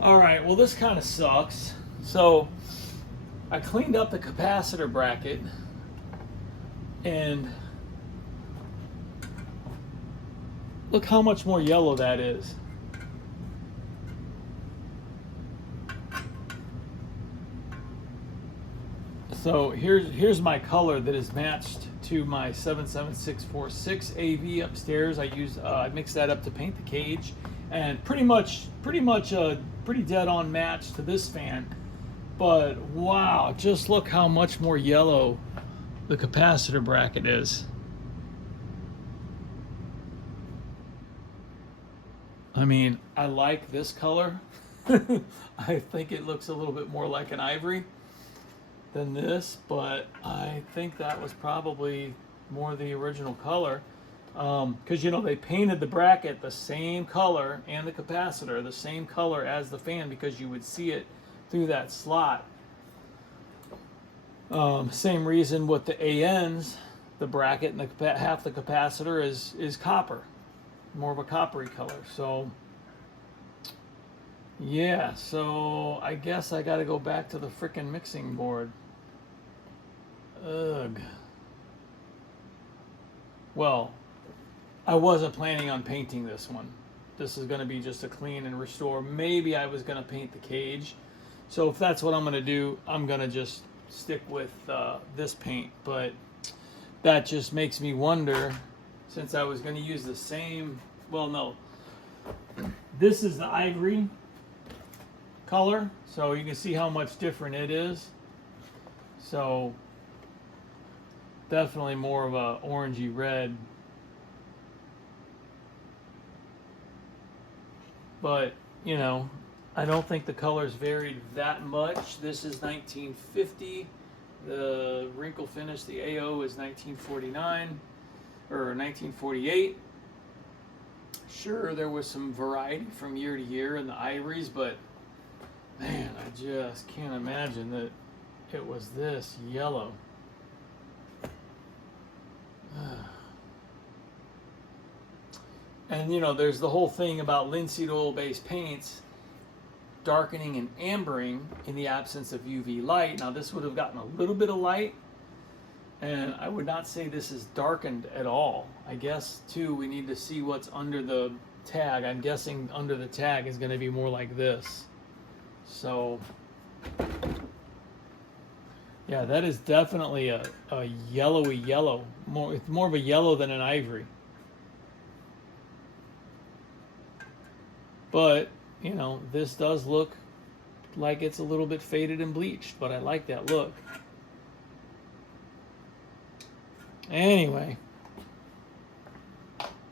All right, well, this kind of sucks. So I cleaned up the capacitor bracket, and look how much more yellow that is. So here's my color that is matched to my 77646 AV upstairs. I mixed that up to paint the cage, and pretty dead on match to this fan. But wow, just look how much more yellow the capacitor bracket is. I mean, I like this color. I think it looks a little bit more like an ivory than this, but I think that was probably more the original color. Because they painted the bracket the same color and the capacitor the same color as the fan, because you would see it through that slot. Same reason with the ANs, the bracket and half the capacitor is copper, more of a coppery color. So yeah, so I guess I got to go back to the frickin' mixing board. Ugh. Well, I wasn't planning on painting this one. This is going to be just a clean and restore. Maybe I was going to paint the cage. So if that's what I'm going to do, I'm going to just stick with this paint. But that just makes me wonder, since I was going to use the same, well, no. This is the ivory color, so you can see how much different it is. So definitely more of a orangey red. But I don't think the colors varied that much. This is 1950. The wrinkle finish, the AO, is 1949 or 1948. Sure, there was some variety from year to year in the ivories, but man, I just can't imagine that it was this yellow. And there's the whole thing about linseed oil based paints darkening and ambering in the absence of UV light. Now this would have gotten a little bit of light, and I would not say this is darkened at all. I guess too we need to see what's under the tag. I'm guessing under the tag is going to be more like this. So yeah, that is definitely a yellowy yellow. It's more of a yellow than an ivory. But this does look like it's a little bit faded and bleached, but I like that look. Anyway,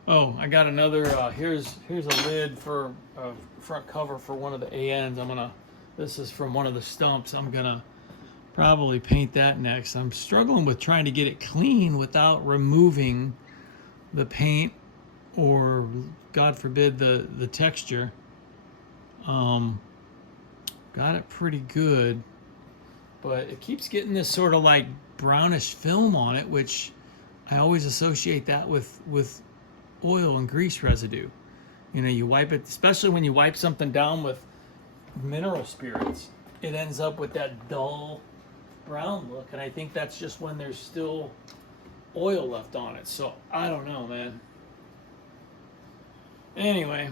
oh, I got another. Here's a lid for a front cover for one of the ANs. This is from one of the stumps. I'm gonna probably paint that next. I'm struggling with trying to get it clean without removing the paint or, God forbid, the texture. Got it pretty good, but it keeps getting this sort of like brownish film on it, which I always associate that with oil and grease residue. You wipe it, especially when you wipe something down with mineral spirits, it ends up with that dull brown look, and I think that's just when there's still oil left on it. So I don't know, man. Anyway,